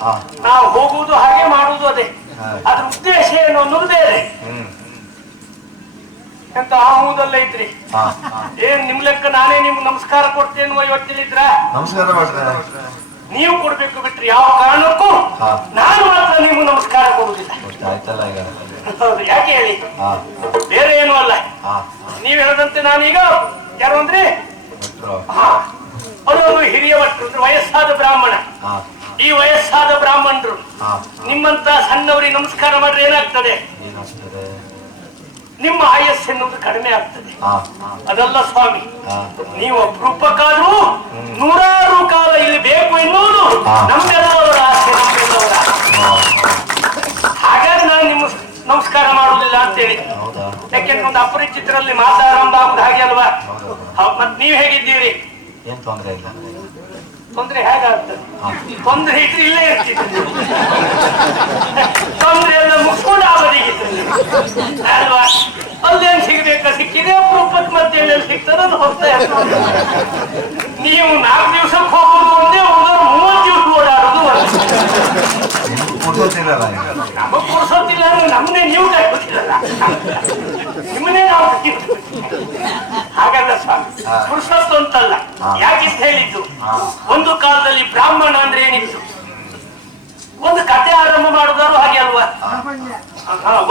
ಹಾ. ನಾವು ಹೋಗುವುದು ಹಾಗೆ ಮಾಡುವುದು ಅದೇ. ಅದ್ರ ಉದ್ದೇಶ ಏನು ಅನ್ನೋದು ಬೇರೆ ಎಂತ ಆ ಇದ್ರಿ. ಏನ್ ನಿಮ್ ಲೆಕ್ಕ ನಾನೇ ನಿಮ್ಗೆ ನಮಸ್ಕಾರ ಕೊಡ್ತೇನೆ ಇವತ್ತಿನ ಇದ್ರ? ನಮಸ್ಕಾರ ನೀವು ಕೊಡ್ಬೇಕು ಬಿಟ್ರಿ. ಯಾವ ಕಾರಣಕ್ಕೂ ನಾನು ಮಾತ್ರ ನಿಮ್ಗೆ ನಮಸ್ಕಾರ ಕೊಡುದಿಲ್ಲ ಯಾಕೆ ಹೇಳಿ? ಬೇರೆ ಏನು ಅಲ್ಲ. ನೀವ್ ಹೇಳದಂತೆ ನಾನೀಗ ಯಾರು ಅಂದ್ರೆ? ಅವರು ಹಿರಿಯ ಭಟ್ರು ವಯಸ್ಸಾದ ಬ್ರಾಹ್ಮಣ. ಈ ವಯಸ್ಸಾದ ಬ್ರಾಹ್ಮಣರು ನಿಮ್ಮಂತ ಸಣ್ಣವರಿಗೆ ನಮಸ್ಕಾರ ಮಾಡ್ರೆ ಏನಾಗ್ತದೆ? ನಿಮ್ಮ ಆಯಸ್ಸು ಎನ್ನುವುದು ಕಡಿಮೆ ಆಗ್ತದೆ. ಅದಲ್ಲ ಸ್ವಾಮಿ ನೀವು ಅಪರೂಪಕ್ಕಾದ್ರೂ ನೂರಾರು ಕಾಲ ಇಲ್ಲಿ ಬೇಕು ಎನ್ನುವುದು. ನಮ್ಮೆಲ್ಲವರ ಆಸೆ ನಮ್ಮೆಲ್ಲವರ. ಹಾಗಾಗಿ ನಾನು ನಿಮ್ಮ ನಮಸ್ಕಾರ ಮಾಡುವುದಿಲ್ಲ ಅಂತೇಳಿ. ಯಾಕೆಂದ್ರೆ ಒಂದು ಅಪರಿಚಿತರಲ್ಲಿ ಮಾತಾರಂಭ ಆಗುದು ಹಾಗೆ ಅಲ್ವಾ? ಮತ್ ನೀವ್ ಹೇಗಿದ್ದೀರಿ? ಏನ್ ತೊಂದರೆ ಇಲ್ಲ. ತೊಂದ್ರೆ ಹೇಗಾಗ್ತದೆ? ತೊಂದರೆ ಇದ್ರೆ ಇಲ್ಲೇ ಇರ್ತಿತ್ತು ತೊಂದರೆ ಎಲ್ಲ ಮುಗ್ಸ್ಕೊಂಡು ಆ ಅಲ್ವಾ? ಅಲ್ಲೇನ್ ಸಿಗ್ಬೇಕ? ಸಿಕ್ಕಿದೆ ಪ್ರೂಪತ್ ಮತ್ತೆ ಸಿಗ್ತದ ಅದು ಹೋಗ್ತಾ ಇರ್ತದೆ. ನೀವು ನಾಲ್ಕು ದಿವ್ಸಕ್ಕೆ ಹೋಗೋದು ಒಂದೇ ಹೋಗೋದು ಮೂವತ್ತು ದಿವಸ ಓಡಾಡೋದು. ನಿಮ್ಗೆ ಕೊಡ್ಸೋತಿಲ್ಲ ಅಂದ್ರೆ ನಮ್ಮನ್ನೇ ನೀವು ಕಟ್ಕೊತಿರಲ್ಲ. ನಿಮ್ಮನ್ನೇ ನಾವು. ಹಾಗಲ್ಲ ಸ್ವಾಮಿ. ಹಾ. ಪುರುಷತ್ವ ಅಂತಲ್ಲ. ಯಾಕಿಂತ ಹೇಳಿದ್ದು? ಒಂದು ಕಾಲದಲ್ಲಿ ಬ್ರಾಹ್ಮಣ ಅಂದ್ರೆ ಏನಿತ್ತು? ಒಂದು ಕತೆ ಆರಂಭ ಮಾಡುದಾರು ಹಾಗೆ ಅಲ್ವಾ?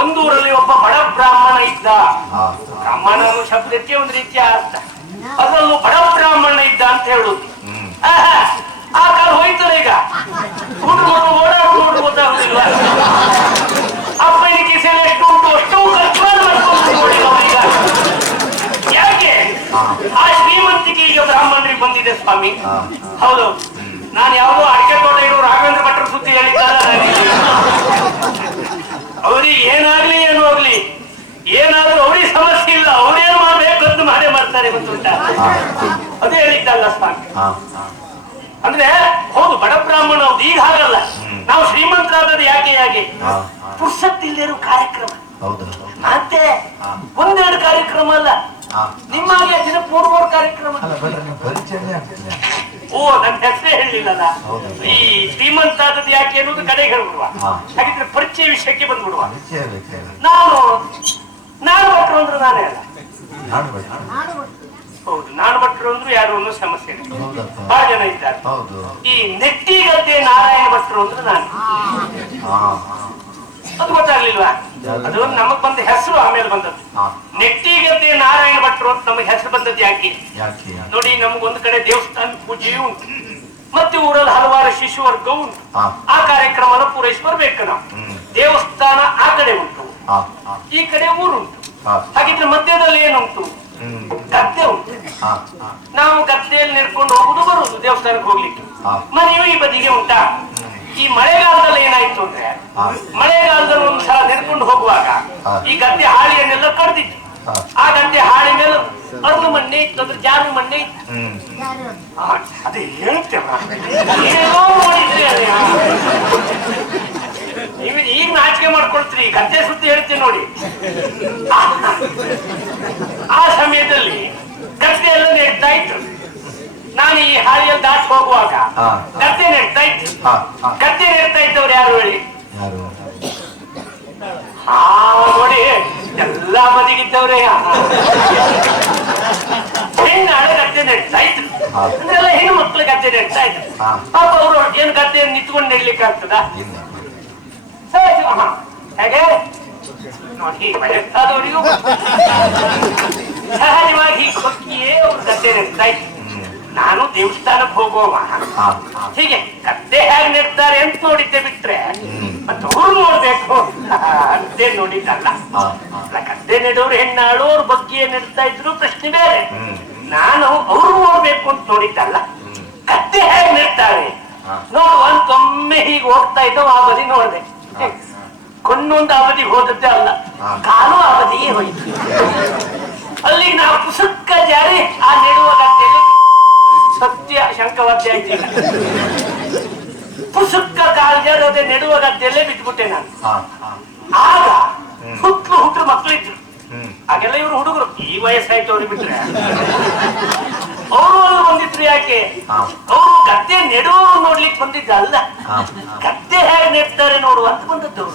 ಒಂದೂರಲ್ಲಿ ಒಂದು ಒಬ್ಬ ಬಡ ಬ್ರಾಹ್ಮಣ ಇದ್ದ. ಬ್ರಾಹ್ಮಣ ಶಬ್ದಕ್ಕೆ ಒಂದು ರೀತಿಯ ಅರ್ಥ. ಅದರಲ್ಲೂ ಬಡ ಬ್ರಾಹ್ಮಣ ಇದ್ದ ಅಂತ ಹೇಳುದು. ಆ ಕಾಲ ಹೋಯ್ತಲ್ಲ ಈಗ? ಹುಡುಗ ಓಡಾಡು ನೋಡು ಅಪ್ಪನಿಗೆ ಅಪ್ಪನ ಕಿಸೆಯಲ್ಲಿ ಎಷ್ಟು ಉಂಟು ಅಷ್ಟು ಖರ್ಚು ಮಾಡ್ಕೊಂಡು ನೋಡಿ ನಾವೀಗ ಯಾಕೆ ಆ ಶ್ರೀಮಂತಿಕೆ ಈಗ ಬ್ರಾಹ್ಮಣರಿಗೆ ಬಂದಿದೆ ಸ್ವಾಮಿ. ಹೌದು. ನಾನು ಯಾವುದೋ ಅಡಿಕೆ ತೋಟ ಇರೋ ರಾಘವೇಂದ್ರ ಭಟ್ರ ಸುದ್ದಿ ಹೇಳಿದ್ದಲ್ಲ ಅವ್ರಿಗೆ ಏನಾಗ್ಲಿ ಏನು ಹೋಗ್ಲಿ ಏನಾದ್ರೂ ಅವ್ರಿಗೆ ಸಮಸ್ಯೆ ಇಲ್ಲ ಅವ್ರೇನು ಮಾಡ್ಬೇಕು ಅಂತ ಮಾಡೇ ಮಾಡ್ತಾರೆ ಗೊತ್ತುಂಟ? ಅದೇ ಹೇಳಿದ್ದಲ್ಲ ಸ್ವಾಮಿ. ಅಂದ್ರೆ ಹೌದು ಬಡ ಬ್ರಾಹ್ಮಣ ಹೌದು ಈಗ ಹಾಗಲ್ಲ. ನಾವು ಶ್ರೀಮಂತರಾದದ್ದು ಯಾಕೆ ಯಾಕೆ ಪುರ್ಸತ್ ಇಲ್ಲಿರೋ ಕಾರ್ಯಕ್ರಮ. ಮತ್ತೆ. ಒಂದೆರಡು ಕಾರ್ಯಕ್ರಮ ಅಲ್ಲ ಹಾ. ನಿಮ್ಮಾಗೆ ದಿನ ಮೂರು ಕಾರ್ಯಕ್ರಮ. ಓ ನನ್ನ ಹೆಸರೇ ಹೇಳಿಲ್ಲಲ್ಲ. ಈ ಶ್ರೀಮಂತ ಆದದ್ದು ಯಾಕೆ ಅನ್ನೋದು ಕಡೆಗೆ ಹೇಳ್ಬಿಡುವ. ಹಾಗಿದ್ರೆ ಪರಿಚಯ ವಿಷಯಕ್ಕೆ ಬಂದ್ಬಿಡುವ. ನಾನು ನಾನು ಭಟ್ರು ಅಂದ್ರೆ ನಾನೇ ಅಲ್ಲ. ಹೌದು ನಾನು ಭಟ್ರು ಅಂದ್ರು ಯಾರು ಅನ್ನೋ ಸಮಸ್ಯೆ ಬಹಳ ಜನ ಇದ್ದಾರೆ. ಹೌದು. ಈ ನೆಟ್ಟಿಗದ್ದೆ ನಾರಾಯಣ ಭಟ್ರು ಅಂದ್ರೆ ನಾನು. ಅದು ಗೊತ್ತಾಗ್ಲಿಲ್ವಾ? ಅದು ನಮಗ್ ಬಂದ ಹೆಸರು ಆಮೇಲೆ ಬಂದದ್ದು. ನೆಟ್ಟಿಗದ್ದೆ ನಾರಾಯಣ ಭಟ್ರು ಅಂತ ನಮಗೆ ಹೆಸರು ಬಂದದ್ದು ಯಾಕೆ? ನೋಡಿ ಒಂದ್ ಕಡೆ ದೇವಸ್ಥಾನ ಪೂಜೆಯೂ ಉಂಟು. ಮತ್ತೆ ಊರಲ್ಲಿ ಹಲವಾರು ಶಿಶು ವರ್ಗ ಉಂಟು ಆ ಕಾರ್ಯಕ್ರಮನ ಪೂರೈಸಿ ಬರ್ಬೇಕು ನಾವು. ದೇವಸ್ಥಾನ ಆ ಕಡೆ ಉಂಟು. ಈ ಕಡೆ ಊರುಂಟು. ಹಾಗಿದ್ರೆ ಮಧ್ಯದಲ್ಲಿ ಏನುಂಟು? ಗದ್ದೆ ಉಂಟು. ನಾವು ಗದ್ದೆಯಲ್ಲಿ ನಡ್ಕೊಂಡು ಹೋಗುದು ಬರುವುದು ದೇವಸ್ಥಾನಕ್ಕೆ ಹೋಗ್ಲಿಕ್ಕೆ. ಮನೆಯು ಈ ಬದಿಗೆ ಉಂಟಾ? ಈ ಮಳೆಗಾಲದಲ್ಲಿ ಏನಾಯ್ತು ಅಂದ್ರೆ. ಮಳೆಗಾಲದಲ್ಲಿ ಒಂದ್ಸಲ ನೆನ್ಕೊಂಡು ಹೋಗುವಾಗ ಈ ಗದ್ದೆ ಹಾಳಿಯನ್ನೆಲ್ಲ ಕಡ್ದಿತ್ತು. ಆ ಗದ್ದೆ ಹಾಳಿ ಮೇಲೆ ಅರ್ಲು ಮಣ್ಣೆ ಇತ್ತು ಅಂದ್ರೆ ಜಾರು ಮಣ್ಣೆ. ಇತ್ತು ಅದೇ ಹೇಳ್ತೇವ. ನೀವು ಈಗ ನಾಚಿಕೆ ಮಾಡ್ಕೊಳ್ತೀರಿ ಗದ್ದೆ ಸುದ್ದಿ ಹೇಳ್ತೀನಿ ನೋಡಿ. ಆ, ಆ ಸಮಯದಲ್ಲಿ ಗದ್ದೆ ಎಲ್ಲ ನೆಡ್ತಾ ಇತ್ತು ನಾನು ಈ ಹಾಳಿಯಲ್ಲಿ ದಾಟಿ ಹೋಗುವಾಗ ಕತ್ತೆ ಗದ್ದೆ ನೆಡ್ತಾ ಇತ್ತು ಗದ್ದೆ ನೆಡ್ತಾ ಇದ್ದವ್ರು ಯಾರು ಹೇಳಿ? ಆ ನೋಡಿ ಎಲ್ಲ ಬದಿಗಿದ್ದವ್ರೆ. ಹೆಣ್ಣಾಳೆ ಗದ್ದೆ ನೆಡ್ತಾ ಇದ್ರು. ಅಂದ್ರೆ ಎಲ್ಲ ಹೆಣ್ಣು ಮಕ್ಕಳು ಗದ್ದೆ ನೆಡ್ತಾ ಇದ್ರು. ಪಾಪ ಅವರು ಏನು ಗದ್ದೆ ನಿಂತ್ಕೊಂಡು ನೆಡ್ಲಿಕ್ಕೆ ಆಗ್ತದ? ಹೇಗೆ? ನೋಡಿ ವಯಸ್ಸಾದವರಿಗೂ ಸಹಜವಾಗಿ ಕೊಕ್ಕಿಯೇ ಅವ್ರು ಗದ್ದೆ ನೆಡ್ತಾ ಇದ್ರು. ಹ್ಮ್ ನಾನು ದೇವಸ್ಥಾನಕ್ಕೆ ಹೋಗುವ? ಹಾ. ಹಾ ಹೀಗೆ ಕತ್ತೆ ಹೇಗೆ ನೆಡ್ತಾರೆ ಅಂತ ನೋಡಿದ್ದೆ ಬಿಟ್ರೆ. ಮತ್ತೆ ಅವ್ರು ನೋಡ್ಬೇಕು. ಅದೇ ನೋಡಿದ್ದಲ್ಲ. ಕತ್ತೆ ಅಲ್ಲ, ನೆಡೋರು ಹೆಣ್ಣಾಳು ಅವ್ರ ಬಗ್ಗೆ ನೆಡ್ತಾ ಇದ್ರು ಪ್ರಶ್ನೆ ಬೇರೆ. ನಾನು ಅವ್ರು ನೋಡ್ಬೇಕು ಅಂತ ನೋಡಿದ್ದಲ್ಲ. ಕತ್ತೆ ಹೇಗೆ ನೆಡ್ತಾರೆ? ನೋಡುವ ನೋಡುವಂತ ಒಮ್ಮೆ ಹೀಗೆ ಹೋಗ್ತಾ ಇದ್ದವ ಆ ಬದಿ ನೋಡಿದೆ. ಕೊನ್ನೊಂದು ಅವಧಿ ಹೋದದ್ದೇ ಅಲ್ಲ. ಕಾಲು ಅವಧಿಗೆ ಹೋಯ್ತು. ಅಲ್ಲಿಗೆ ನಾವು ಪುಸುಕ್ಕ ಜಾರಿ ಆ ನೆಡುವ ಗದ್ದೆಯಲ್ಲಿ ಸತ್ಯ ಶಂಕವಾದ್ಯ ಆಯ್ತಿಲ್ಲ ಪುಸುಕ್ಕ ಕಾಲು ಅದೇ ನೆಡುವ ಗದ್ದೆಯಲ್ಲೇ ಬಿಟ್ಬಿಟ್ಟೆ ನಾನು ಆಗ. ಹುಟ್ಲು ಹುಟ್ಟು ಮಕ್ಕಳಿದ್ರು. ಹಾಗೆಲ್ಲ ಇವರು ಹುಡುಗರು. ಈ ವಯಸ್ಸಾಯ್ತು ಅವ್ರಿಗೆ ಬಿಟ್ರೆ. ಅವರು ಅಲ್ಲಿ ಬಂದಿದ್ರು ಯಾಕೆ. ಅವರು ಗದ್ದೆ ನೆಡುವವರು ನೋಡ್ಲಿಕ್ಕೆ ಬಂದಿದ್ದಲ್ಲ ಅಲ್ಲ. ಗದ್ದೆ ಹೇಗೆ ನೆಡ್ತಾರೆ ನೋಡುವ ಅಂತ ಬಂದದ್ದು.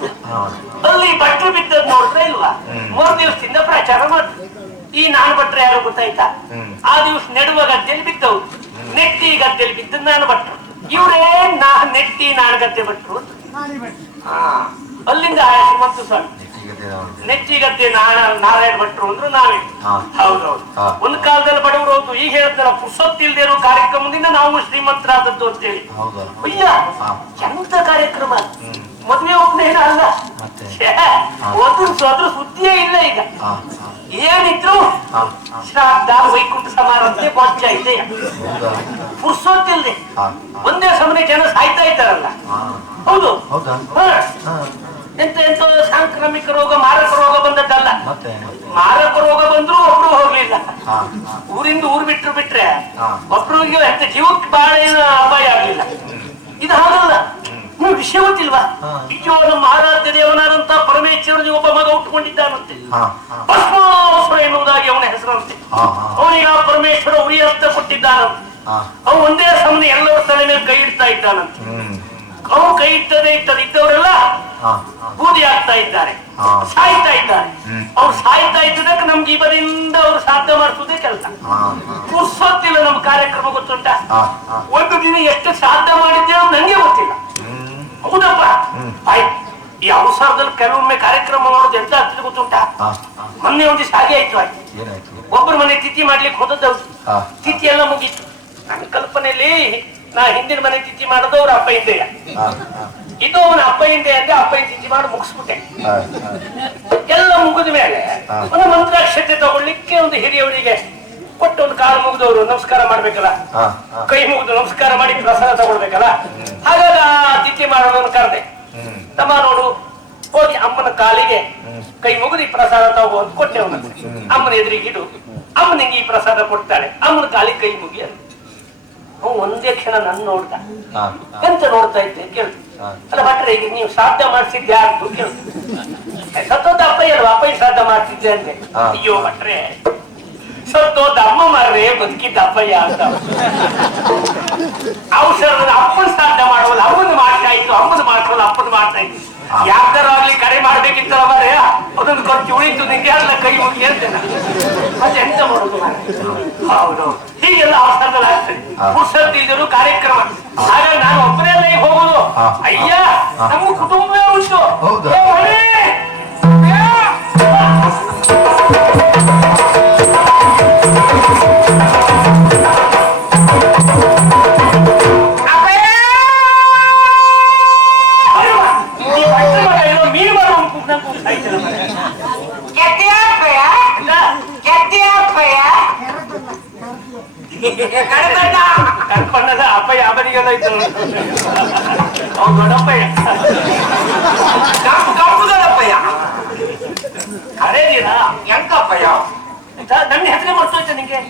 ಅಲ್ಲಿ ಬಟ್ಲು ಬಿದ್ದದ್ ನೋಡ್ರೆ ಇಲ್ವಾ? ಮೂರು ಮೂರ್ ದಿವಸದಿಂದ ಪ್ರಚಾರ ಮಾಡ್ತಾರೆ. ಈ ನಾನು ಭಟ್ರು ಯಾರು ಗೊತ್ತಾಯ್ತಾ? ಆ ದಿವಸ ನೆಡುವ ಗದ್ದೆಯಲ್ಲಿ ಬಿದ್ದವು. ನೆಟ್ಟಿ ಗದ್ದೆಯಲ್ಲಿ ಬಿದ್ದು ನಾನು ಭಟ್ರು. ಇವರೇ ನಾ ನೆಟ್ಟಿ ನಾನು ಗದ್ದೆ ಭಟ್ರು. ಅಲ್ಲಿಂದ ಮತ್ತು. ನೆಟ್ಟಿ ಗದ್ದೆ ನಾಣ ನಾರಾಯಣ ಭಟ್ರು ಅಂದ್ರು ನಾವೇ. ಹೌದೌದು. ಒಂದ್ ಕಾಲದಲ್ಲಿ ಬಡವರು ಹೌದು ಈಗ ಹೇಳ್ತಾರ ಪುರ್ಸೊತ್ತಿಲ್ದೇ ಇರೋ ಕಾರ್ಯಕ್ರಮದಿಂದ ನಾವು ಶ್ರೀಮಂತರಾದದ್ದು ಅಂತೇಳಿ. ಹೇಳಿ ಅಯ್ಯ. ಎಂತ ಕಾರ್ಯಕ್ರಮ? ಮದ್ವೆ ಒಬ್ಬನೇನ ಅಲ್ಲ. ಅದ್ರ ಅದ್ರ ಸುದ್ದಿಯೇ ಇಲ್ಲ ಈಗ. ಏನಿದ್ರು ಶ್ರಾದ್ದ ವೈಕುಂಠ ಸಮಾರಂಭ ಪಂಚ ಇದೆ ಪುರ್ಸೊತ್ತಿಲ್ದೆ ಒಂದೇ ಸಮನೆ ಜನ ಸಾಯ್ತಾ ಇದ್ದಾರಲ್ಲ. ಹೌದು. ಹೌದಾ? ಹಾ. ಹಾ. ಎಂತ ಎಂತ ಸಾಂಕ್ರಾಮಿಕ ರೋಗ ಮಾರಕ ರೋಗ ಬಂದದ್ದಲ್ಲ. ಮಾರಕ ರೋಗ ಬಂದ್ರು ಒಬ್ರು ಹೋಗ್ಲಿಲ್ಲ. ಊರಿಂದ ಊರ್ ಬಿಟ್ರು ಬಿಟ್ರೆ ಒಬ್ರು ಒಬ್ರಿಗೆ ಎಂತ ಜೀವಕ್ಕೆ ಏನು ಅಪಾಯ ಆಗ್ಲಿಲ್ಲ. ಇದು ಹಾಗಲ್ಲ. ನೀವು ವಿಷಯ ಗೊತ್ತಿಲ್ವಾ. ಅಯ್ಯೋ ನಮ್ಮ ಆರಾಧ್ಯ ದೇವನಾದಂತ ಪರಮೇಶ್ವರನಿಗೆ ಒಬ್ಬ ಮಗ ಉಟ್ಕೊಂಡಿದ್ದಾನಂತೆ ಭಸ್ಮಾಸುರ ಎನ್ನುವುದಾಗಿ ಅವನ ಹೆಸರಂತೆ. ಅವನಿಗೆ ಆ ಪರಮೇಶ್ವರ ಉರಿ ಅಂತ ಕೊಟ್ಟಿದ್ದಾನಂತೆ ಅವ್ ಒಂದೇ ಸಮನೆ ಎಲ್ಲರ ತಲೆ ಮೇಲೆ ಕೈ ಇಡ್ತಾ ಇದ್ದಾನಂತೆ. ಅವು ಕೈ ಇಟ್ಟದೆ ಇಟ್ಟದೆ ಇದ್ದವರೆಲ್ಲ ಬೂದಿ ಆಗ್ತಾ ಇದ್ದಾರೆ. ಸಾಯ್ತಾ ಇದ್ದಾರೆ. ಅವ್ರು ಸಾಯ್ತಾ ಇದ್ದಕ್ಕೆ ನಮ್ಗೆ ಇವರಿಂದ ಅವ್ರು ಸಾಧ್ಯ ಮಾಡಿಸುವುದೇ ಕೆಲಸ. ಕುರ್ಸೋತ್ತಿಲ್ಲ ನಮ್ ಕಾರ್ಯಕ್ರಮ ಗೊತ್ತುಂಟ? ಒಂದು ದಿನ ಎಷ್ಟು ಸಾಧ್ಯ ಮಾಡಿದ್ದೇವೆ ನಂಗೆ ಗೊತ್ತಿಲ್ಲ. ಈ ಅವಸರದಲ್ಲಿ ಕೆಲವೊಮ್ಮೆ ಕಾರ್ಯಕ್ರಮ ಮಾಡೋದು ಎಂತ ಆಗ್ತದೆ ಗೊತ್ತುಂಟ? ಮೊನ್ನೆ ಒಂದು ಹಾಗೆ ಆಯ್ತು ಆಯ್ತು. ಒಬ್ಬರ ಮನೆ ತಿಥಿ ಮಾಡ್ಲಿಕ್ಕೆ ಹೋದದ್ದು ತಿಥಿ ಎಲ್ಲ ಮುಗೀತು. ನನ್ನ ಕಲ್ಪನೆಯಲ್ಲಿ ನಾ ಹಿಂದಿನ ಮನೆ ತಿಥಿ ಮಾಡೋದು ಅವ್ರ ಅಪ್ಪ ಹಿಂದೆಯ. ಇದು ಅವನ ಅಪ್ಪ ಹಿಂದೆ ಅಂದ್ರೆ ಅಪ್ಪ ತಿಥಿ ಮಾಡಿ ಮುಗಿಸ್ಬಿಟ್ಟೆ. ಎಲ್ಲ ಮುಗಿದ ಮೇಲೆ ಒಂದು ಮಂತ್ರಾಕ್ಷತೆ ತಗೊಳ್ಳಿಕ್ಕೆ ಒಂದು ಹಿರಿಯವರಿಗೆ ಕೊಟ್ಟು ಒಂದು ಕಾಲು ಮುಗಿದವರು ನಮಸ್ಕಾರ ಮಾಡ್ಬೇಕಲ್ಲ? ಕೈ ಮುಗಿದು ನಮಸ್ಕಾರ ಮಾಡಿ ಪ್ರಸಾದ ತಗೊಳ್ಬೇಕಲ್ಲ? ಹಾಗಾದ ತಿಥಿ ಮಾಡೋದನ್ನು ಕರೆದೆ. ತಮ್ಮ ನೋಡು ಹೋಗಿ ಅಮ್ಮನ ಕಾಲಿಗೆ ಕೈ ಮುಗಿದು ಈ ಪ್ರಸಾದ ತಗೋ ಅಂತ ಕೊಟ್ಟೆ ಅವನು. ಅಮ್ಮನ ಎದುರಿಗಿಡು ಅಮ್ಮ ನಿಂಗೆ ಈ ಪ್ರಸಾದ ಕೊಡ್ತಾಳೆ. ಅಮ್ಮನ ಕಾಲಿಗೆ ಕೈ ಮುಗಿ ಅಂತ ಅವ ಒಂದೇ ಕ್ಷಣ ನನ್ನ ನೋಡ್ದ. ಎಂತ ನೋಡ್ತಾ ಇದ್ದೆ ಕೇಳು. ಅಲ್ಲ ಭಟ್ರೆ ಈಗ ನೀವು ಶ್ರಾದ್ದ ಮಾಡಿಸಿದ್ದೆ ಯಾರು ಕೇಳು. ಸತ್ತೋದ ಅಪ್ಪ ಅಲ್ವಾ? ಅಪ್ಪ ಶ್ರಾದ್ದ ಮಾಡ್ತಿದ್ದೆ ಅಂದ್ರೆ ಅಯ್ಯೋ ಭಟ್ರೆ. ಸತ್ತೋದ ಅಮ್ಮ ಮಾರ್ರೆ ಬದುಕಿದ್ದ ಅಪ್ಪಯ್ಯ ಅಂತ ಅವಸರದ ಅಪ್ಪನ ಸಾಧ್ಯ ಮಾಡುವಲ್ಲ ಅಮ್ಮನ ಮಾಡ್ತಾ ಇತ್ತು ಅಮ್ಮನ ಮಾಡ್ಕೊಳ್ಳಲ್ಲ ಅಪ್ಪನ ಮಾಡ್ತಾ ಇತ್ತು ಹಾ. ಯಾಕಾದ್ರೂ ಆಗ್ಲಿ ಕರೆ ಮಾಡ್ಬೇಕಿತ್ತಲ್ಲ ಮಾರ್ರೆ ಅದೊಂದು ಖರ್ಚು ಉಳಿತು ನಿಂಗೆ ಅಲ್ಲ ಕೈ ಮುಗಿ ಅಂತೇನೆ ಮತ್ತೆ ಎಂತ ಮಾಡುದು? ಹೌದು ಹೀಗೆಲ್ಲ ಅವಸರದಲ್ಲಿ ಆಗ್ತದೆ ಹಾ. ಪುರುಷತ್ತಿದ್ದರು ಕಾರ್ಯಕ್ರಮ ಆಗ ನಾನು ಒಬ್ಬನೇ ಅಲ್ಲ ಹೋಗುದು. ಅಯ್ಯ ನಮ್ಮ ಕುಟುಂಬವೇ ಉಂಟು ಹೌದಾ? ಕರ್ಕೊಂಡದ ಅಪ್ಪಯ್ಯ ಅವನಿಗೆಲ್ಲ ಇತ್ತು ಅವ್ನು ದೊಡ್ಡಪ್ಪಯ್ಯ ಕರೇದಿನ ಎಂಕಪ್ಪಯ್ಯ ನನ್ನ ಹೆಸರೇ ಮರ್ತೋಯ್ತು ನಿಂಗೆ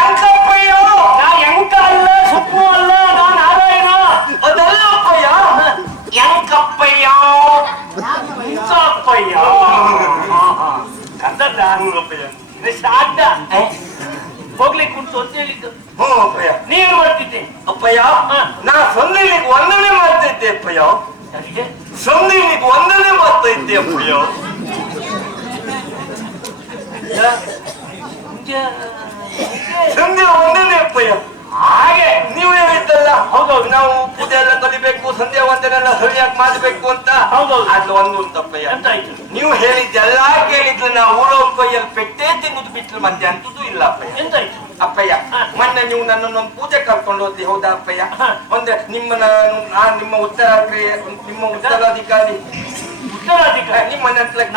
ಎಂಕಪ್ಪಯ್ಯ ನಾ ಎಂಕ ಅಲ್ಲ ಸುಪ್ಪು ಅಲ್ಲ ನಾ ನಾರಾಯಣ ಅದಲ್ಲಪ್ಪಯ್ಯ ಎಂಕಪ್ಪಯ್ಯ ಅಪ್ಪಯ್ಯ ಕಂದದ್ದ ಇದು ಶ್ರಾದ್ದ ಹೋಗ್ಲಿಕ್ಕೆ ಉಂಟು ಅಂತ ಹೇಳಿದ್ದು. ಹ್ಞೂ ಅಪ್ಪಯ್ಯ. ನೀನು ಮಾಡ್ತಿದ್ದೆ. ಅಪ್ಪಯ್ಯ ಹಾ. ನಾ ಸೊನ್ನೆಲಿಗೆ ವಂದನೆ ಮಾಡ್ತಾ ಇದ್ದೆ ಅಪ್ಪಯ್ಯ. ಯಾರಿಗೆ? ಸಂದಿಲಿಗೆ ವಂದನೆ ಮಾಡ್ತಾ ಇದ್ದೆ ಅಪ್ಪಯ್ಯ. ಸಂಧ್ಯಾ ಒಂದನೇ ಅಪ್ಪಯ್ಯ. ಹಾಗೆ ನೀವು ಹೇಳಿದ್ದಲ್ಲ. ಹೌದೌದು. ನಾವು ಪೂಜೆ ಎಲ್ಲ ಕಲಿಬೇಕು ಸಂಧ್ಯಾ ವಂದನೆಲ್ಲ ಸರಿಯಾಗಿ ಮಾಡಬೇಕು ಅಂತ. ಹೌದೌದು. ಅದು ಒಂದು ತಪ್ಪಯ್ಯ ಎಂತಾಯ್ತು ನೀವು ಹೇಳಿದ್ದೆಲ್ಲ ಕೇಳಿದ್ಲು ನಾವು ಊರವ್ರ ಕೈಯಲ್ಲಿ ಪೆಟ್ಟೆ ತಿನ್ನುದು ಬಿಟ್ಲು ಮಧ್ಯ ಅಂತದ್ದು ಇಲ್ಲ ಅಪ್ಪಯ್ಯ. ಅಪ್ಪಯ್ಯ ಮೊನ್ನೆ ನೀವು ನನ್ನನ್ನು ಒಂದು ಪೂಜೆ ಕರ್ಕೊಂಡು ಹೋದ್ಲಿ ಹೌದಾ ಅಪ್ಪಯ್ಯ? ಅಂದ್ರೆ ನಿಮ್ಮ ನಾನು ನಾನ್ ನಿಮ್ಮ ಉತ್ತರಾಧಿಕಾರಿ ನಿಮ್ಮ ಉತ್ತರಾಧಿಕಾರಿ ಉತ್ತರಾಧಿಕಾರಿ ನಿಮ್ಮ ನಂತಲಕ್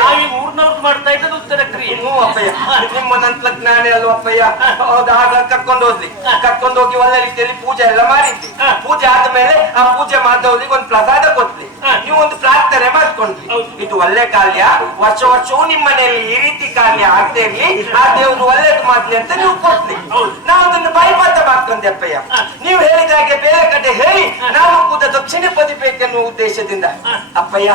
ಮಾಡ್ತಾ ಇದ್ದದ್ದು ಉತ್ತರ ಕ್ರಿಯೆ. ಹ್ಞೂ ಅಪ್ಪಯ್ಯ. ನಿಮ್ಮ ನಂತಲಕ್ ನಾನೇ ಅಲ್ವ ಅಪ್ಪಯ್ಯ? ಹೌದಾ ಆಗ ಕರ್ಕೊಂಡು ಹೋದ್ಲಿ ಕರ್ಕೊಂಡು ಹೋಗಿ ಒಳ್ಳೆ ರೀತಿಯಲ್ಲಿ ಪೂಜೆ ಎಲ್ಲ ಮಾಡಿದ್ವಿ. ಪೂಜೆ ಆದ್ಮೇಲೆ ಆ ಪೂಜೆ ಮಾಡಿದವ್ರಿಗೆ ಒಂದು ಪ್ರಸಾದ ಕೊಟ್ಲಿ. ನೀವು ಒಂದು ಪ್ರಾರ್ಥನೆ ಮಾಡ್ಕೊಂಡ್ರಿ ಇದು ಒಳ್ಳೆ ಕಾರ್ಯ. ವರ್ಷ ವರ್ಷವೂ ನಿಮ್ಮ ಮನೆಯಲ್ಲಿ ಈ ರೀತಿ ಕಾರ್ಯ ಆಗ್ತಾ ಇರ್ಲಿ. ಆ ದೇವ್ರು ಒಳ್ಳೇದು ಮಾಡ್ಲಿ ಅಂತ ನೀವು ಕೊಟ್ಲಿ. ನಾವು ಅದನ್ನು ಬಾಯಿಪಾತ ಮಾಡ್ಕೊಂಡೆ ಅಪ್ಪಯ್ಯ. ನೀವು ಹೇಳಿದ ಹಾಗೆ ಬೇರೆ ಕಡೆ ಹೇಳಿ ನಾವು ಕೂಡ ದಕ್ಷಿಣ ಪದಿಬೇಕೆನ್ನುವ ಉದ್ದೇಶದಿಂದ. ಅಪ್ಪಯ್ಯ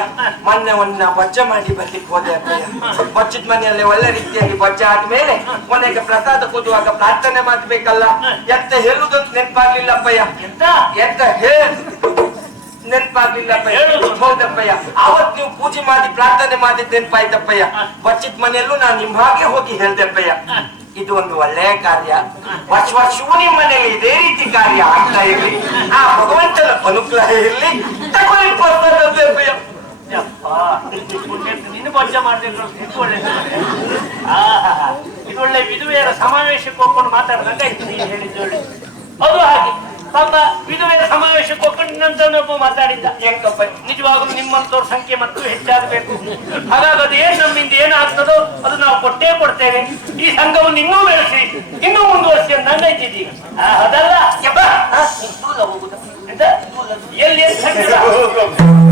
ಮೊನ್ನೆವನ್ನ ಬಜ್ಜ ಮಾಡಿ ಬರ್ಲಿಕ್ಕೆ ಹೋದೆ ಅಪ್ಪಯ್ಯ. ಬಜ್ಜದ ಮನೆಯಲ್ಲಿ ಒಳ್ಳೆ ರೀತಿಯಲ್ಲಿ ಬಜ್ಜ ಆದ್ಮೇಲೆ ಕೊನೆಗೆ ಪ್ರಸಾದ ಕೊಡುವಾಗ ಪ್ರಾರ್ಥನೆ ಮಾಡ್ಬೇಕಲ್ಲ? ಎಂತ ಹೇಳುದಂತ ನೆನಪಾಗ್ಲಿಲ್ಲ ಅಪ್ಪಯ್ಯ. ಎಂತ? ಹೇಳ. ಹೌದಪ್ಪಯ್ಯ ಅವತ್ ನೀವು ಪೂಜೆ ಮಾಡಿ ಪ್ರಾರ್ಥನೆ ಮಾಡಿದ್ ನೆನ್ಪಾಯ್ತಪ್ಪಯ್ಯ ಬಚ್ಚಿದ ಮನೆಯಲ್ಲೂ ನಾನು ನಿಮ್ ಹಾಗೆ ಹೋಗಿ ಹೇಳ್ದೆಪ್ಪಯ್ಯ ಇದು ಒಂದು ಒಳ್ಳೆಯ ಕಾರ್ಯ. ವರ್ಷ ವರ್ಷವೂ ನಿಮ್ಮ ಮನೆಯಲ್ಲಿ ಇದೇ ರೀತಿ ಕಾರ್ಯ ಆಗ್ತಾ ಇರ್ಲಿ. ಆ ಭಗವಂತನ ಅನುಗ್ರಹ ಇರ್ಲಿ. ತಗೊಳ್ಳಿ ಪ್ರಸಾದ ಅಂದೆಪ್ಪಯ್ಯ. ಯಪ್ಪ, ಪುಣ್ಯಾತ್ಮ, ಇದೊಳ್ಳೆ ವಿಧವೆಯರ ಸಮಾವೇಶಕ್ಕೆ ಹೋಗ್ಕೊಂಡು ಮಾತಾಡ್ದಂಗ ಆಯ್ತು ನೀನು ಹೇಳಿದ್ದು ಅದು ಹಾಗೆ. ಪಾಪ ವಿಧುವೆಯ ಸಮಾವೇಶಕ್ಕೆ ಹೋಗ್ಕೊಂಡು ನಂತರನೊಬ್ಬ ಮಾತಾಡಿದ್ದ. ಹೆಂಗಪ್ಪ ನಿಜವಾಗ್ಲೂ ನಿಮ್ಮಂತವ್ರ ಸಂಖ್ಯೆ ಮತ್ತು ಹೆಚ್ಚಾಗಬೇಕು. ಹಾಗಾಗಿ ಅದು ಏನ್ ನಮ್ಮಿಂದ ಏನಾಗ್ತದೋ ಅದು ನಾವು ಕೊಟ್ಟೇ ಕೊಡ್ತೇವೆ. ಈ ಸಂಘವನ್ನು ಇನ್ನೂ ಬೆಳೆಸಿ ಇನ್ನೂ ಮುಂದುವರಿಸಿ ಅಂತ ನಂಗೈತಿದ್ದೀಗ ಅದಲ್ಲ? ಎಲ್ಲಿ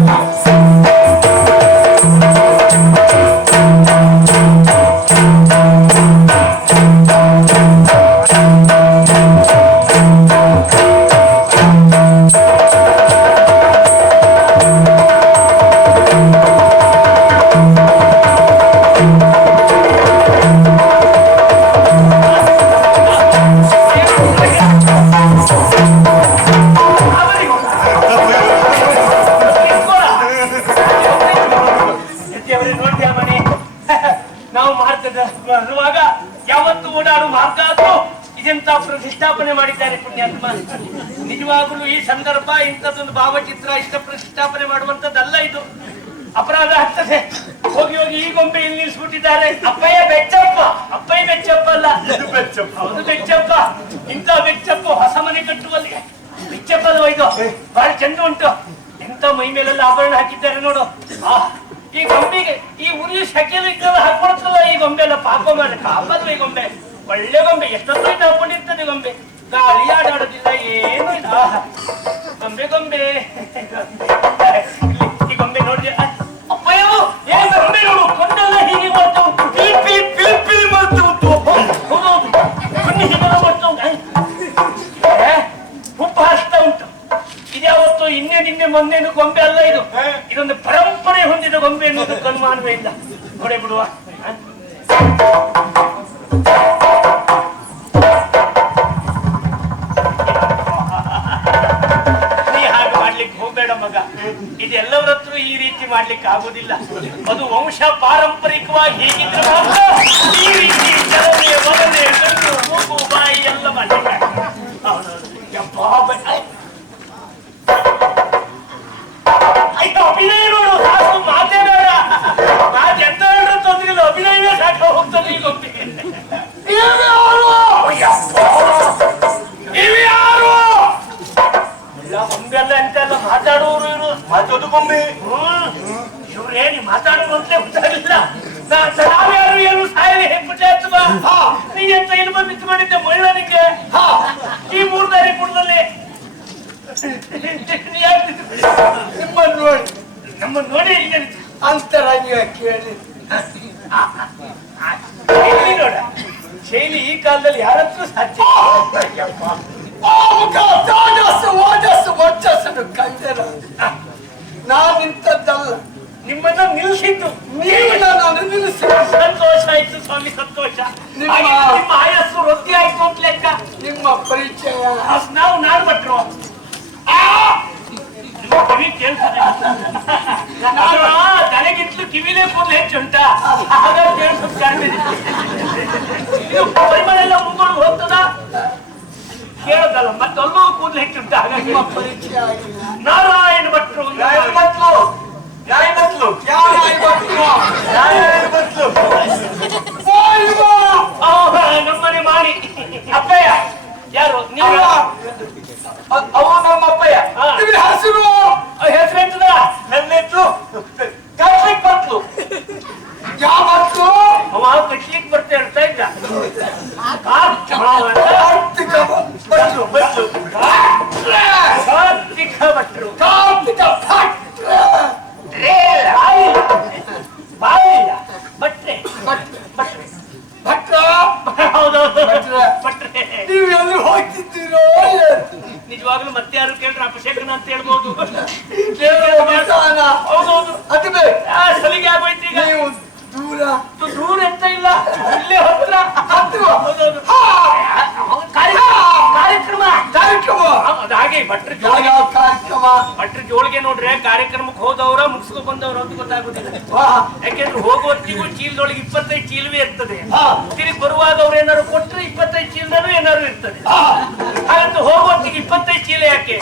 ಹೌದು ಬೆಚ್ಚಪ್ಪ, ಇಂಥ ಬೆಚ್ಚಪ್ಪ ಹೊಸ ಮನೆ ಕಟ್ಟುವಲ್ಲಿ. ಬೆಚ್ಚಪ್ಪ ಅಲ್ವಾ ಇದು ಬಹಳ ಚಂದ ಉಂಟು. ಎಂತ ಮೈ ಮೇಲೆಲ್ಲ ಆಭರಣ ಹಾಕಿದ್ದಾರೆ ನೋಡು. ಆ, ಈ ಗೊಂಬೆಗೆ, ಈ ಉರಿ ಶಕೆಲು ಇದ್ದಲ್ಲ ಹಾಕೊಳ್ತಲ್ಲ ಈ ಗೊಂಬೆ ಎಲ್ಲ? ಪಾಪ ಮಾಡಿ ಕಾಪಲ್ವ ಈ ಗೊಂಬೆ. ಒಳ್ಳೆ ಗೊಂಬೆ ಎಷ್ಟೊತ್ತು ಹಾಕೊಂಡಿರ್ತದೆ ಗೊಂಬೆ? ಗಾಳಿ ಆಡಾಡೋದಿಲ್ಲ, ಏನು ಇಲ್ಲ. ಗೊಂಬೆ ಗೊಂಬೆ. ಈ ಗೊಂಬೆ ನೋಡಿ ಗೊಂಬೆ ಅಲ್ಲ ಇದು. ಇದೊಂದು ಪರಂಪರೆ ಹೊಂದಿದ ಗೊಂಬೆ ಎನ್ನುವುದಕ್ಕೆ ಅನುಮಾನವೇ ಇಲ್ಲ ಕೊಡೆ ಬಿಡುವ. ಇದೆಲ್ಲವರ ಹತ್ರ ಈ ರೀತಿ ಮಾಡ್ಲಿಕ್ಕೆ ಆಗುದಿಲ್ಲ. ಅದು ವಂಶ ಪಾರಂಪರಿಕವಾಗಿ ಹೇಗಿದ್ರು ಈ ರೀತಿ ಚಲನೆ ಬಾಯಿ ಎಲ್ಲ ಮಾಡ್ಲಿಕ್ಕೆ ಮತ್ತೊಂದು ಗೊಂಬೆ ಇವ್ರೇನು ಗೊತ್ತಾಗಲಿಲ್ಲ ನಾ- ನಾವ್ಯಾರು ಏನು ಹೆಗ್ಬಿಟ್ಟಾಯ್ತು ಬಾ ನೀ ಎಂತ ಇಲ್ಲಿ ಬಂದು ಮುಳ್ಳ ನಿಂಗೆ ಈ ಮೂರ್ ದಾರಿ ಹಾ? ನಿಮ್ಮನ್ನು ನೋಡಿ, ನಮ್ಮನ್ನ ನೋಡಿ ಈಗ ಅಂತರಾಗಿಯ ಕೇಳಿ ನೋಡ ಶೈಲಿ ಈ ಕಾಲದಲ್ಲಿ ಯಾರತ್ರ ಸಾಧ್ಯ. ಓಜಸ್ಸು ಓಜಸ್ಸು ವರ್ಚಸ್ಸನ್ನು ಕಂಡರ ನಾನಿಂತದ್ದಲ್ಲ ನಿಮ್ಮನ್ನ ನಿಲ್ಸಿದ್ದು ನೀವಿನ ನಾನು ನಿಲ್ಲಿಸಿ ಸಂತೋಷ ಆಯ್ತು ಸ್ವಾಮಿ ಸಂತೋಷ. ನಿಮ್ಮ- ಆಯಸ್ಸು ವೃದ್ಧಿ ಆಯ್ತು ಅಂತ ಲೆಕ್ಕ. ನಿಮ್ಮ ಪರಿಚಯ. ನಾವು ನಾಡು ಭಟ್ರು. ಆ! ಕಿವಿ ಕೇಳ್ತದೆ ಅಲ್ವಾ, ತಲೆಗಿಂತಲೂ ಕಿವಿಲೇ ಕೂದಲು ಹೆಚ್ಚು ಉಂಟಾ ಹಾಗಾಗಿ. ಇದು ಪರಿಮಳ ಎಲ್ಲ ಮುಗ್ಕೊಂಡು ಹೋಗ್ತದ ಕೇಳೋದಲ್ಲ ಮತ್ತೊಲ್ಲೂ ಕೂದಲು ಹೆಚ್ಚುಂಟ ಉಂಟಾ ಹಾಗಾಗಿ ನಾರಾಯಣ ಭಟ್ರು ಯಾಯ ಆ, ನಮ್ಮನೆ ಮಾಡಿ ಅಪ್ಪಯ್ಯ ಯಾರು ನೀವು ಅವ ನಮ್ಮ ಅಪ್ಪಯ್ಯ ಹಾ. ನಿಮ್ಗೆ ಹಸಿರು ಹೆಸರು ಎಂತದ ನನ್ನ ಹೆಸರು ಕಾರ್ತಿಕ್ ಮತ್ಲು ಯಾವ ಮತ್ಲು ಅವ ಕಟ್ಲಿಕ್ ಬರ್ತಾ ಇರ್ತಾ ಇದ್ದ ಕಾರ್ತಿಕ ಮತ್ಲು ಮತ್ಲು ಕಾರ್ತಿಕ ಭಟ್ರು ಕಾರ್ತಿಕ ಭಟ್ರ ಬಾಯಿಲ್ಲ ಭಟ್ರೆ ಭಟ್ರ ಭಟ್ರೆ ಭಟ್ರ ಭಟ್ರೆ. ಭಟ್ರೆ ನೀವು ಎಲ್ಲಿ ಹೋಗ್ತಿದ್ದೀರೋ ನಿಜವಾಗ್ಲೂ ಮತ್ತೆ ಯಾರು ಕೇಳಿದ್ರೆ ಅಪಶೇಕನ ಅಂತ ಹೇಳ್ಬೋದು ದೇವರ ವಿಧಾನ. ಹೌದೌದು ಅದು ಬೇಕು ಆ ಸಲಿಗೆ ಆಗೋಯ್ತು ಈಗ ನೀವು ದೂರ ಇದು ದೂರ ಎಂತ ಇಲ್ಲ ಇಲ್ಲೇ ಹತ್ರ ಹತ್ತಿರ. ಹೌದೌದು ಹಾ. ಕಾರ್ಯಕ್ರಮ ಕಾರ್ಯಕ್ರಮ ಕಾರ್ಯಕ್ರಮ ಅದು ಹಾಗೆ ಭಟ್ರ ಯಾವ ಕಾರ್ಯಕ್ರಮ ಭಟ್ರ ಜೋಳಿಗೆ ನೋಡ್ರೆ ಕಾರ್ಯಕ್ರಮಕ್ಕೆ ಹೋದವ್ರ ಮುಗಿಸ್ಕೊ ಬಂದವ್ರ ಅಂತ ಗೊತ್ತಾಗುದಿಲ್ಲ. ಯಾಕೆಂದ್ರೆ ಹೋಗೋತ್ತಿಗೂ ಚೀಲದೊಳಗೆ ಇಪ್ಪತ್ತೈದು ಚೀಲವೇ ಇರ್ತದೆ. ತಿರುಗಿ ಬರುವಾಗ ಅವ್ರು ಏನಾದ್ರು ಕೊಟ್ರೆ ಇಪ್ಪತ್ತೈದು ಚೀಲದಲ್ಲೂ ಏನಾರು ಇರ್ತದೆ. ಹಾಗಂತ ಹೋಗೋತ್ತಿಗೆ ಇಪ್ಪತ್ತೈದು ಚೀಲ ಯಾಕೆ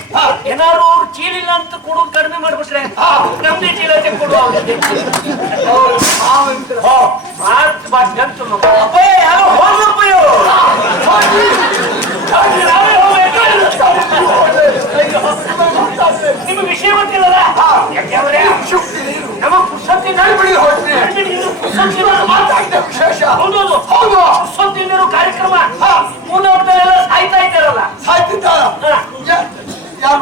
ಏನಾರು ಅವ್ರು ಚೀಲ ಇಲ್ಲ ಅಂತ ಕೊಡೋದು ಕಡಿಮೆ ಮಾಡ್ಬಿಟ್ರೆ. ನಮ್ದೇ ಚೀಲ ಕೊಡುವ. ಭಾರತ ಭಾಷೆ ಅಂತ ಯಾರು ಹೋಗ್ಬೇಕು. ನಿಮಗೆ ವಿಷಯ ಪುಸ್ತಕ ಹೋಗ್ತೀನಿ. ಮಾತಾಡಿದ ವಿಶೇಷ. ಹೌದು ಹೌದು. ಸುದ್ದಿನರು ಕಾರ್ಯಕ್ರಮ. ಹಾ. ಮೂಲವರ್ಗಳೆಲ್ಲ ಸಾಯ್ತಾ ಇದ್ದಾರಲ್ಲ. ಯಾ- ಯಾರು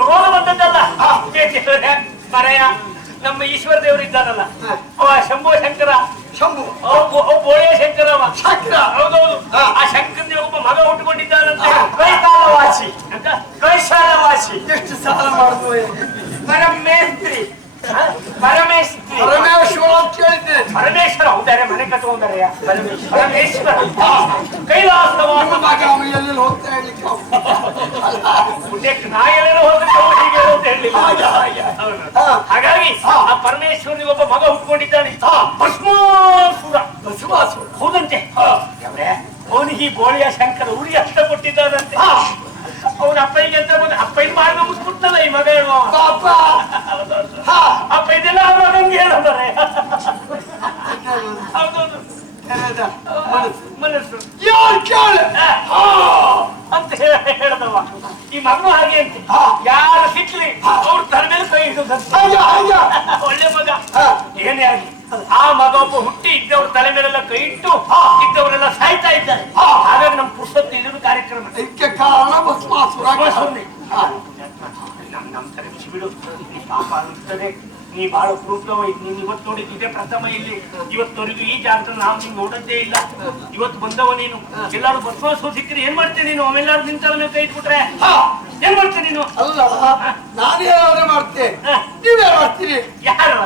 ರೋಗ ಬಂದದ್ದಲ್ಲ? ಹಾ. ಬೇಕಿದ್ರೆ ಮರೆಯ ನಮ್ಮ ಈಶ್ವರ ದೇವರು ಇದ್ದಾನಲ್ಲ. ಅವ ಶಂಭು ಶಂಕರ. ಶಂಭು. ಅವ ಬೋಳೆ ಶಂಕರ ಅವ ಶಂಕರ ಹೌದೌದು ಹಾ. ಆ ಶಂಕರನಿಗೆ ಒಬ್ಬ ಮಗ ಹುಟ್ಟುಕೊಂಡಿದ್ದಾನಂತೆ ಹಾ. ಕೈಕಾಲವಾಸಿ ಅಂತ ಕೈಶಾಲವಾಸಿ ಎಷ್ಟು ಸಾಲ ಮಾಡಿದ್ವು ಪರಮೇಸ್ತ್ರಿ ಪರಮೇಸ್ತ್ರಿ ಪರಮೇಶ್ವರ ಅಂತ ಕೇಳಿದ್ದೆ ಪರಮೇಶ್ವರ ಹೌದಾರೆ ಮನೆ ಕಟ್ಕೊಂಡಾರೆ ಪರಮೇಶ್ವರ ಕೈಲಾಸವಾಸ ನಿಮ್ಮ ಮಗ ಅವ ಎಲ್ಲೆಲ್ಲಿ ಹೋಗ್ತಾ ಹೇಳಿಕ್ಕೆ ಮುಂದಕ್ಕೆ ನಾ ಎಲ್ಲರೂ ಹೋಗುತ್ತೆ ಅವ್ರು ಹೀಗೆ ಹೇಳು ಅಂತ ಹೇಳಲಿಲ್ಲ ಹಾಗೆ, ಹಾಗೆ. ಹೌದು. ಹಾ. ಹಾಗಾಗಿ ಹಾ. ಪರಮೇಶ್ವರನಿಗೆ ಒಬ್ಬ ಮಗ ಹುಟ್ಕೊಂಡಿದ್ದಾನೆ. ಭಸ್ಮಾಸುರ. ಬಸವಾಸು ಹೌದಂತೆ. ಅವನಿಗೆ ಈ ಗೋಳಿಯ ಶಂಕರ ಉರಿ ಅಷ್ಟ ಕೊಟ್ಟಿದ್ದಾನಂತೆ. ಅವನ ಅಪ್ಪನಿಗೆ ಅಂತ ಬಂದು ಅಪ್ಪನ ಮಾರ್ಗ ಮುಗಿಸ್ಬಿಟ್ಟಲ್ಲ ಈ ಮಗ ಹೇಳುವ ಅಪ್ಪ ಇದೆಲ್ಲ ಮಗಂಗೆ ಹೇಳೋದಾರೆ ಹೌದೌದು. ಮನಸ್ಸು. ಯಾರು ಕೇಳಿ. ಅಂತ ಹೇಳ- ಹೇಳ್ದವ. ಈ ಮಗನು ಹಾಗೆ ಅಂತ. ಯಾರು ಸಿಕ್ಲಿ ಅವ್ರ ತಲೆ ಮೇಲೆ ಕೈ ಇಡುದಂತೆ ಹಾಗೆ ಹಾಗೆ ಒಳ್ಳೆ ಮಗ ಹಾ. ಏನೇ ಆಗಲಿ ಆ ಮಗ ಒಬ್ಬ ಹುಟ್ಟಿ ಇದ್ದವ್ರ ತಲೆ ಮೇಲೆಲ್ಲ ಕೈ ಇಟ್ಟು ಇದ್ದವರೆಲ್ಲ ಸಾಯ್ತಾ ಇದ್ದಾರೆ. ಹಾಗಾಗಿ ನಮ್ಮ ಪುರುಷತ್ತು ಇಲ್ಲಿನ ಕಾರ್ಯಕ್ರಮ. ಇದಕ್ಕೆ ಕಾರಣ ಭಸ್ಮಾಸುರ. ನಮ್ ಬಿಸಿ ಬಿಡು. ಪಾಪ ಅನ್ನಿಸ್ತದೆ ನೀ ಬಹಳ ಅಪರೂಪದವ ನೀನ್ ಇವತ್ತು ನೋಡಿದ್ ಇದೇ ಪ್ರಥಮ ಇಲ್ಲಿ. ಇವತ್ತವರೆಗೂ ಈ ಜಾಗದಲ್ಲಿ ನಾವು ನಿನ್ ನೋಡದ್ದೇ ಇಲ್ಲ. ಇವತ್ತು ಬಂದವ ನೀನು. ಎಲ್ಲಾರು ಬಸ್ವಾಸ ಸಿಕ್ಕರೆ ಏನ್ ಮಾಡ್ತೀನಿ ನೀನು? ಅವೆಲ್ಲಾರು ನಿಂತಲ್ಲ ಕೈ ಇಟ್ಬಿಟ್ರೆ? ಹಾ. ಏನ್ ಮಾಡ್ತೀನಿ ನೀನು? ಅಲ್ಲ ಯಾರು ಮಾಡ್ತೆ. ನೀವ್ ಯಾರು? ಮಾಡ್ತೀರಿ ಯಾರು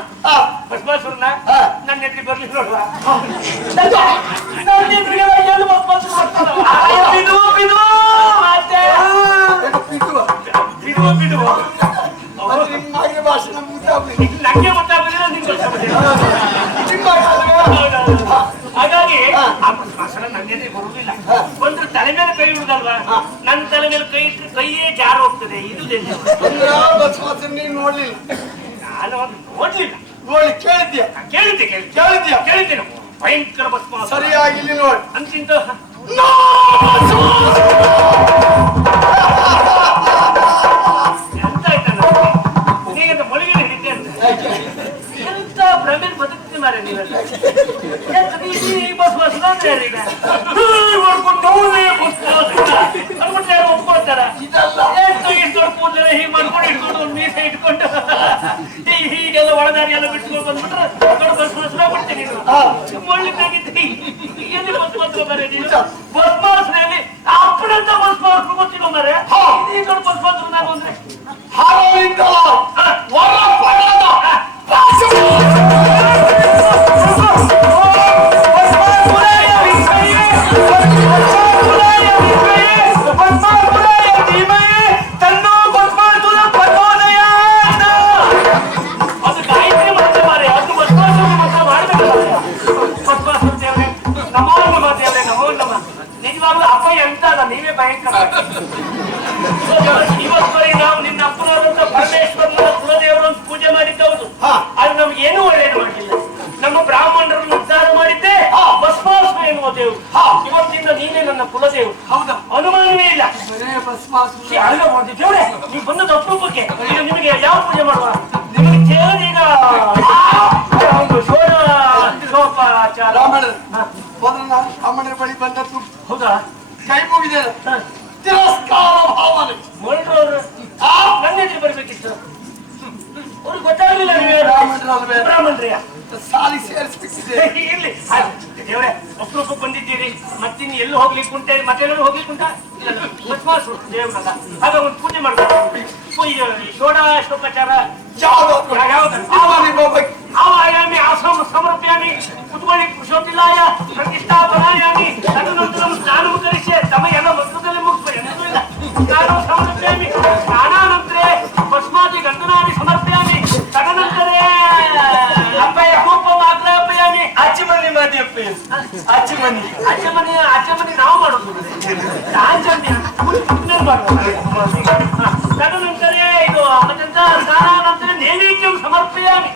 ಬಸವೇಶ್ವರನ. ನನ್ನ ಎದುರು ಬರ್ಲಿ ನೋಡುವ. ಬಿಡು ಬಿಡು. ಮತ್ತೆ? ಏನೋ ಬಿಡುವ. ಬಿಡುವ ಬಿಡುವ ಅದು ನಿಮ್ಮ ಮಾಗಿನ ಭಾಷೆ ನಮ್ಗೆ ಗೊತ್ತಾಗ್ಲಿಲ್ಲ. ನಂಗೆ ನಿಮ್ಮ ಅಲ್ವೇ? ಹೌದೌದು. ಹಾಗಾಗಿ ಆ ಭಸ್ಮಾಸುರ ನನ್ನ ಎದುರಿಗೆ ಬರುವುದಿಲ್ಲ ಬಂದ್ರೆ ತಲೆ ಮೇಲೆ ಕೈ ಇಡುದಲ್ವಾ ನನ್ನ ತಲೆ ಮೇಲೆ ಕೈ ಇಟ್ಟರೆ ಕೈಯೇ ಹೋಗ್ತದೆ ಇದು ನೀನು ನೋಡ್ಲಿಲ್ಲ ನಾನು ಒಂದು ನೋಡ್ಲಿಲ್ಲ ನೋಡಿ ಕೇಳಿದ್ಯ ಕೇಳಿದ್ದೆ ಕೇಳಿದ್ಯಾ ಕೇಳಿದ್ದೆ ನಾವು. ಭಯಂಕರ ಭಸ್ಮಾಸುರ ಸರಿಯಾಗಿ ಇಲ್ಲಿ ನೋಡಿ ಅಂತಿಂತ ಎಂತ ಆಯ್ತಣ್ಣ? ನೀವೆಂತ ಮೊಳಿಗೆ ಹಿಡಿದೆ ಅಂತ. ಎಂತ ಭ್ರಮೆ ಬದುಕ್ತಿ ಮಾರ ನೀವೆಲ್ಲ. ಭಸ್ಮ? ಹೂ, ಮಾಡ್ಕೊಂಡು ಯಾರು ಒಪ್ಕೊಳ್ತಾರ? ಇದಲ್ಲ ಎಷ್ಟು ಇಷ್ಟು ದೊಡ್ಡ ಕೂದಲೆಲ್ಲ ಮಾಡ್ಕೊಂಡು ಇಟ್ಕೊಂಡು ಒಂದು ಮೀಸೆ ಇಟ್ಕೊಂಡು ಹೀಗೆಲ್ಲ ಒಳದಾರಿ ಎಲ್ಲ ಬಿಟ್ಕೊಂಡು ಬಂದ್ಬಿಟ್ರೆ ಬಸ್ ಬಸ್ ಬಿಡ್ತೀನಿ ಹಾ. ಒಳ್ಳೆದಾಗಿದ್ದಿ ಎಲ್ಲಿ ಬಸ್ ಮಾತ್ರ ಬರೀ ಬಸ್ ಮಾಸ್ರಲ್ಲಿ ಅಪ್ಪನಂತ ಬಸ್ ಮೊದಲು ನಾನು ಸಾಮಾನ್ಯರ ಬಳಿ ಬಂದದ್ದು ಹೌದಾ? ಕೈ ಮುಗಿದೆ ತಿರಸ್ಕಾರ ಭಾವನೆ ಬರ್ಬೇಕಿತ್ತು. ಅವ್ರಿಗೆ ಗೊತ್ತಾಗಲಿಲ್ಲ ನೀವೇ ಸಾಲಿ ಸೇರಿಸ್ಬಿಟ್ಟಿದೆ ಇರ್ಲಿ. ದೇವ್ರೆ ಒಬ್ಬರೊಬ್ಬ ಬಂದಿದ್ದೀರಿ. ಮತ್ತಿನ್ ಎಲ್ಲೂ ಹೋಗ್ಲಿಕ್ಕೆ ಉಂಟೆ? ಮತ್ತೆಲ್ಲರೂ ಹೋಗ್ಲಿಕ್ಕೆ ದೇವ್ರಲ್ಲ ಹಾಗೆ ಒಂದು ಪೂಜೆ ಮಾಡ್ಬೇಕು. ಸೋಡಾ ಶೋಕಾಚಾರ ಆವಾಯಾಮಿ ಆಸಮ ಸಮರ್ಪಯಾಮಿ ಕುತ್ಕೊಳ್ಳಿ ಕುಶೋಟಿಲಾಯ ಪ್ರತಿಷ್ಠಾಪನಾಯಾಮಿ ತದನಂತರ ಸ್ನಾನವು ಕಲಿಸೆ ತಮ ಎಲ್ಲ ಮಂತ್ರದಲ್ಲಿ ಮುಗಿಸುವ ಎಂದೂ ಇಲ್ಲ ಸ್ನಾನ ಸಮರ್ಪಯಾಮಿ ಸ್ನಾನಾನಂತರ ಭಸ್ಮಾದಿ ಗಂಧನಾದಿ ಸಮರ್ಪಯಾಮಿ ತದನಂತರ ಅಂಬೆಯ ಕೋಪ ಮಾತ್ರ ಅಪ್ಪಯಾಮಿ ಆಚೆ ಮನೆ ಮಾದಿ ಅಪ್ಪ ಆಚೆ ನಾವು ಮಾಡೋದು. ಇದು ಅತ್ಯಂತ ni ni yo somos peleando.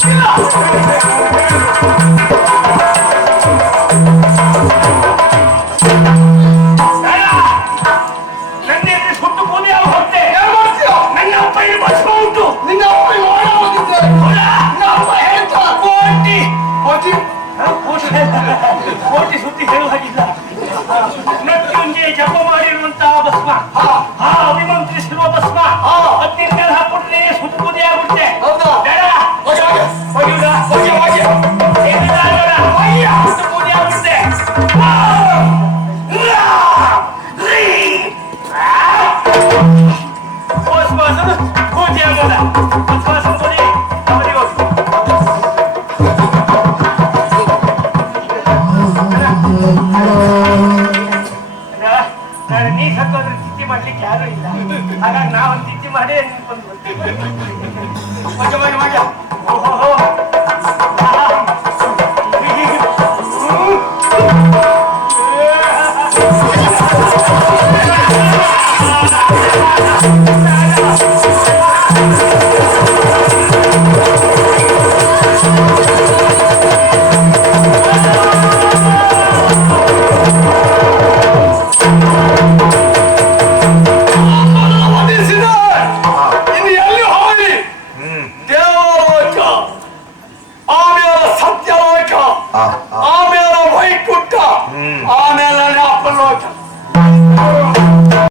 Tranquilos. ಮಾಡ್ಲಿಕ್ಕೆ ಯಾರು ಇಲ್ಲ. ಹಾಗಾಗಿ ನಾವೊಂದು ತಿಥಿ ಮಾಡಿ ಓಹೋ